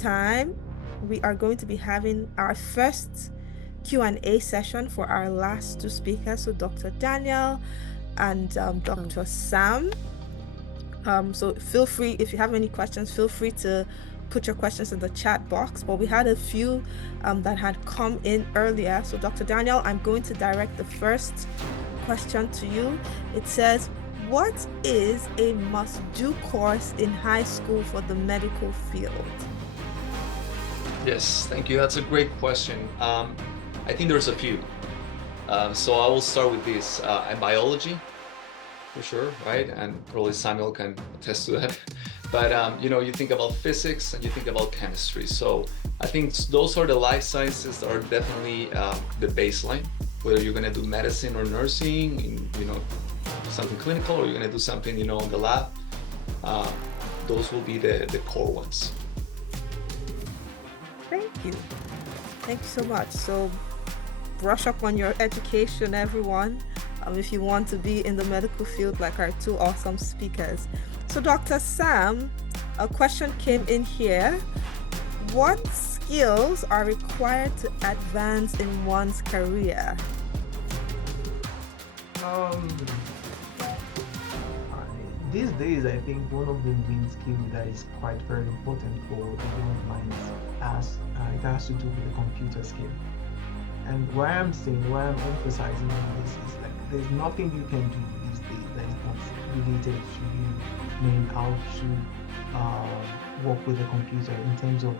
time, we are going to be having our first Q&A session for our last two speakers, so Dr. Daniel and Dr. Sam. So feel free, if you have any questions, feel free to put your questions in the chat box. But we had a few that had come in earlier. So Dr. Daniel, I'm going to direct the first question to you. It says, what is a must-do course in high school for the medical field? Yes, thank you. That's a great question. I think there's a few. So I will start with this, biology, for sure, right? And probably Samuel can attest to that. But you think about physics and you think about chemistry. So I think those are the life sciences that are definitely the baseline. Whether you're going to do medicine or nursing, something clinical, or you're going to do something, in the lab, those will be the core ones. Thank you. Thank you so much. So brush up on your education, everyone, if you want to be in the medical field like our two awesome speakers. So Dr. Sam, a question came in here. What skills are required to advance in one's career? These days, I think one of the main skills that is quite very important for the young minds it has to do with the computer skill. And why I'm emphasizing on this is like there's nothing you can do these days that is not related to you knowing how to work with a computer in terms of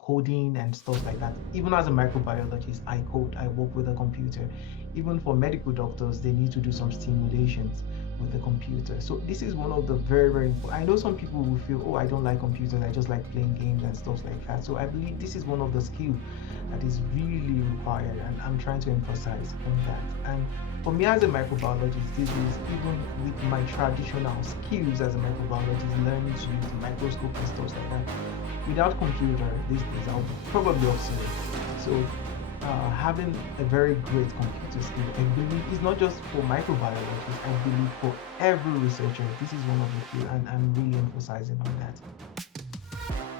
coding and stuff like that. Even as a microbiologist, I code, I work with a computer. Even for medical doctors, they need to do some simulations with the computer. So this is one of the very, very important. I know some people will feel, oh, I don't like computers, I just like playing games and stuff like that. So I believe this is one of the skills that is really required, and I'm trying to emphasize on that. And for me as a microbiologist, this is even with my traditional skills as a microbiologist, learning to use the microscope and stuff like that. Without computer these days, I'll probably obsolete. So having a very great computer skill, I believe, is not just for microbiologists. I believe for every researcher, this is one of the few, and I'm really emphasizing on that.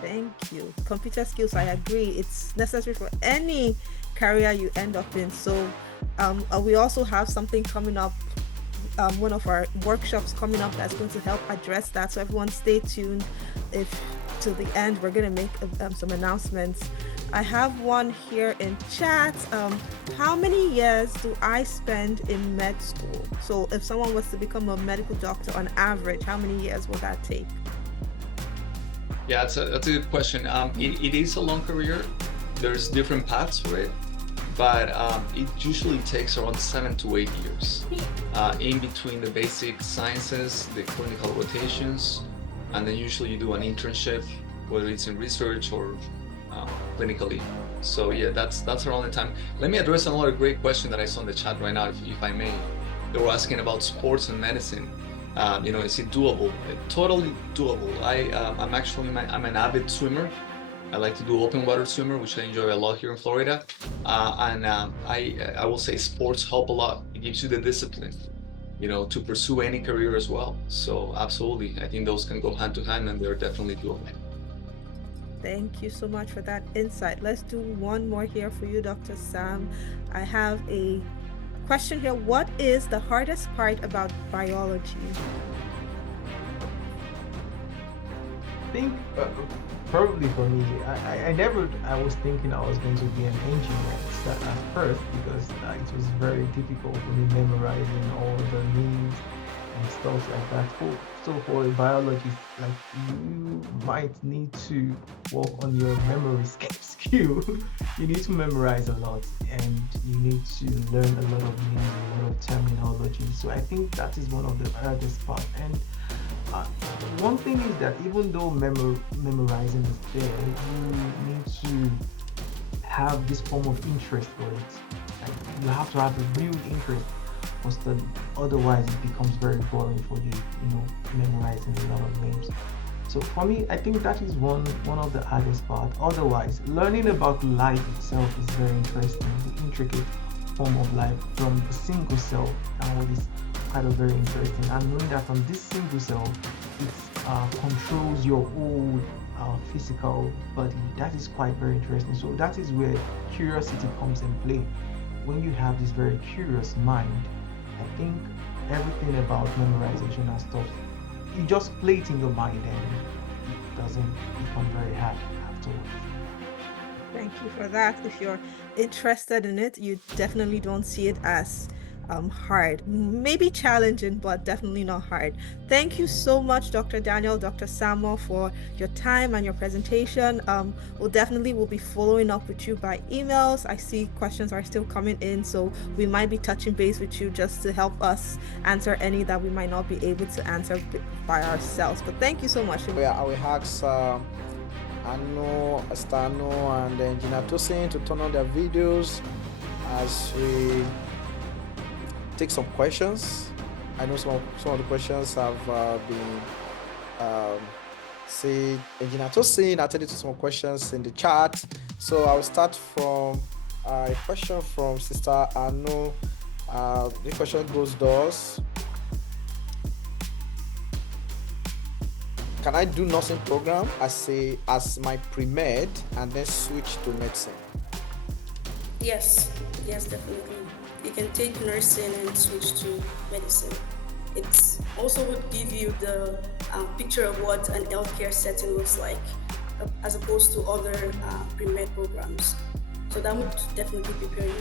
Thank you. Computer skills, I agree. It's necessary for any career you end up in. So we also have something coming up, one of our workshops coming up that's going to help address that. So everyone stay tuned. If to the end, we're going to make some announcements. I have one here in chat. How many years do I spend in med school? So if someone was to become a medical doctor on average, how many years will that take? Yeah, that's a good question. It is a long career. There's different paths for it, but it usually takes around 7 to 8 years in between the basic sciences, the clinical rotations, and then usually you do an internship, whether it's in research or clinically. So yeah, that's around the time. Let me address another great question that I saw in the chat right now, if I may. They were asking about sports and medicine. Is it doable? Totally doable. I'm an avid swimmer. I like to do open water swimmer, which I enjoy a lot here in Florida. And I will say sports help a lot. It gives you the discipline, to pursue any career as well. So absolutely, I think those can go hand to hand, and they're definitely doable. Thank you so much for that insight. Let's do one more here for you, Dr. Sam. I have a question here. What is the hardest part about biology? I think probably for me, I was thinking I was going to be an engineer at first, because it was very difficult for me memorizing all the names and stuff like that. So for a biologist, like, you might need to work on your memory skill. You need to memorize a lot, and you need to learn a lot of names, a lot of terminology. So I think that is one of the hardest parts. And one thing is that even though memorizing is there, you need to have this form of interest for it. Like, you have to have a real interest for study. Otherwise, it becomes very boring for you, memorizing a lot of names. So for me, I think that is one of the hardest part. Otherwise, learning about life itself is very interesting. The intricate form of life from a single cell and what is kind of very interesting. And knowing that from this single cell, it controls your whole physical body. That is quite very interesting. So that is where curiosity comes in play. When you have this very curious mind, I think everything about memorization and stuff, you just play it in your mind and it doesn't become very hard afterwards. Thank you for that. If you're interested in it, you definitely don't see it as hard. Maybe challenging, but definitely not hard. Thank you so much, Dr. Daniel, Dr. Samuel, for your time and your presentation. We'll definitely will be following up with you by emails. I see questions are still coming in, so we might be touching base with you just to help us answer any that we might not be able to answer by ourselves. But thank you so much. I will ask Anu, Stano, and Engineer Tosin to turn on their videos as we take some questions. I know some of the questions have been say Engineer Tosin attended to some questions in the chat. So I will start from a question from Sister Anu. The question goes thus: can I do nursing program as my pre-med and then switch to medicine? Yes, definitely. You can take nursing and switch to medicine. It also would give you the picture of what an healthcare setting looks like, as opposed to other pre-med programs. So that would definitely prepare you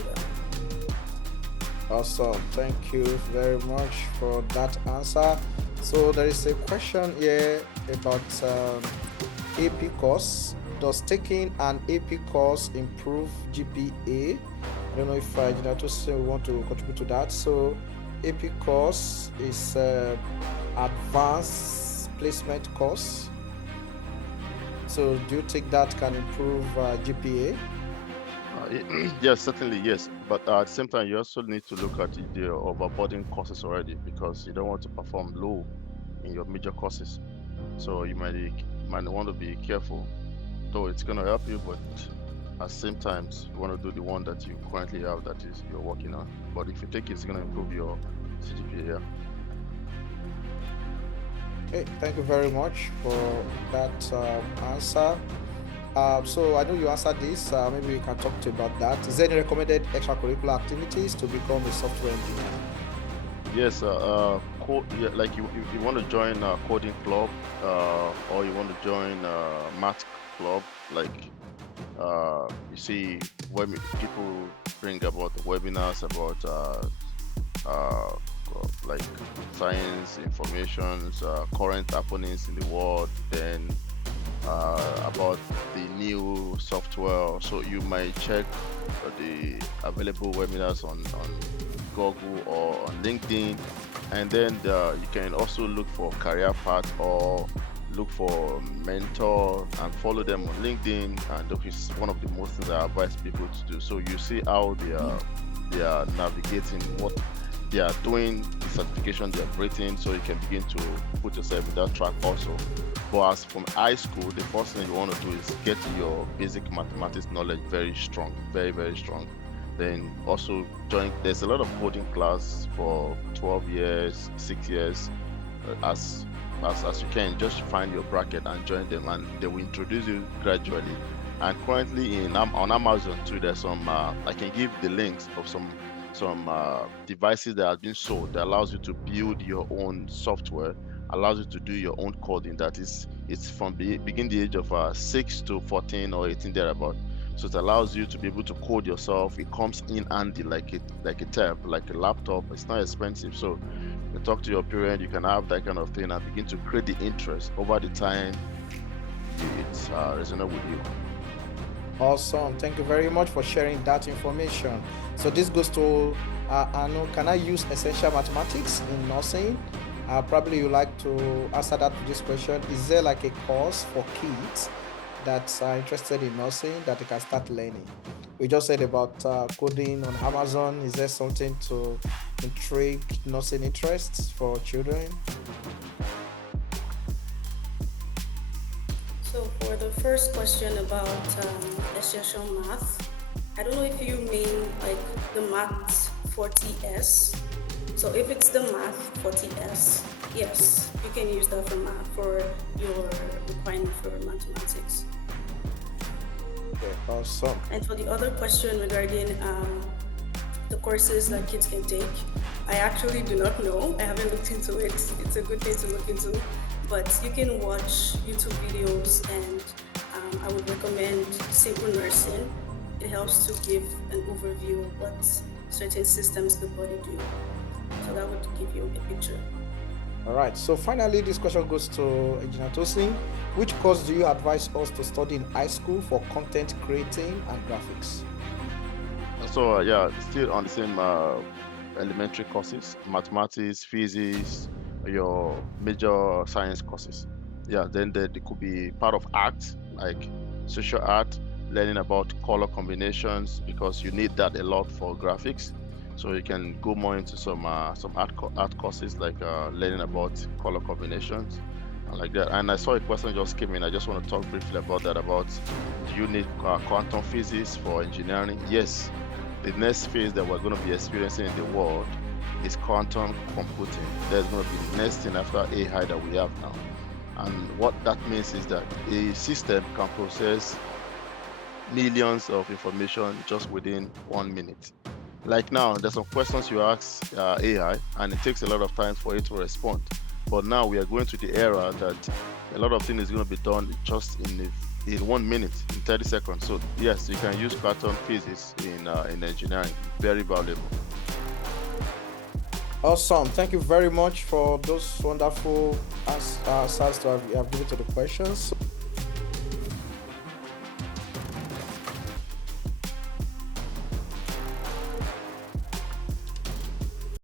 well. Awesome. Thank you very much for that answer. So there is a question here about AP course. Does taking an AP course improve GPA? I don't know if Ginato want to contribute to that. So AP course is advanced placement course. So do you think that can improve GPA? Yes, certainly, yes. But at the same time, you also need to look at the overburden courses already, because you don't want to perform low in your major courses. So you might want to be careful. Though it's going to help you, but at the same time, you want to do the one that you currently have, that is you're working on. But if you think it's going to improve your CGPA, yeah. Okay, thank you very much for that answer. So I know you answered this. Maybe we can talk to you about that. Is there any recommended extracurricular activities to become a software engineer? Yes, like you want to join a coding club, or you want to join a math club. Like you see, people bring about webinars about like science, information, current happenings in the world, then about the new software. So you might check the available webinars on Google or on LinkedIn, and then you can also look for career path or look for mentor and follow them on LinkedIn, and that is one of the most things I advise people to do. So you see how they are navigating, what they are doing, the certification they are creating, so you can begin to put yourself in that track also. But as from high school, the first thing you want to do is get your basic mathematics knowledge very strong, very, very strong. Then also join, there's a lot of coding class for 12 years, 6 years, as you can. Just find your bracket and join them, and they will introduce you gradually. And currently on Amazon too, there's some I can give the links of some devices that have been sold that allows you to build your own software, allows you to do your own coding. That is, it's from begin the age of 6 to 14 or 18 thereabout. So it allows you to be able to code yourself. It comes in handy like a tab, like a laptop. It's not expensive. So you talk to your parent, you can have that kind of thing and begin to create the interest over the time. It's reasonable with you. Awesome. Thank you very much for sharing that information. So this goes to Anu. Can I use essential mathematics in nursing? Probably you like to answer that to this question. Is there like a course for kids that are interested in nursing that they can start learning? We just said about coding on Amazon. Is there something to intrigue nursing interests for children? So for the first question about essential math, I don't know if you mean like the math 40S. So if it's the math 40S, Yes, you can use that for your requirement for mathematics. Okay, awesome. And for the other question regarding the courses that kids can take, I actually do not know. I haven't looked into it. It's a good thing to look into. But you can watch YouTube videos, and I would recommend Simple Nursing. It helps to give an overview of what certain systems the body do. So that would give you a picture. All right. So finally, this question goes to Engineer Tosin. Which course do you advise us to study in high school for content creating and graphics? So still on the same elementary courses, mathematics, physics, your major science courses. Yeah, then there could be part of art, like social art, learning about color combinations, because you need that a lot for graphics. So you can go more into some art courses, like learning about color combinations and like that. And I saw a question just came in. I just want to talk briefly about that. About, do you need quantum physics for engineering? Yes. The next phase that we're going to be experiencing in the world is quantum computing. There's going to be the next thing after AI that we have now. And what that means is that a system can process millions of information just within 1 minute. Like now, there's some questions you ask AI, and it takes a lot of time for it to respond. But now we are going to the era that a lot of things is going to be done just in 1 minute, in 30 seconds. So yes, you can use quantum physics in engineering. Very valuable. Awesome. Thank you very much for those wonderful answers you have given to the questions.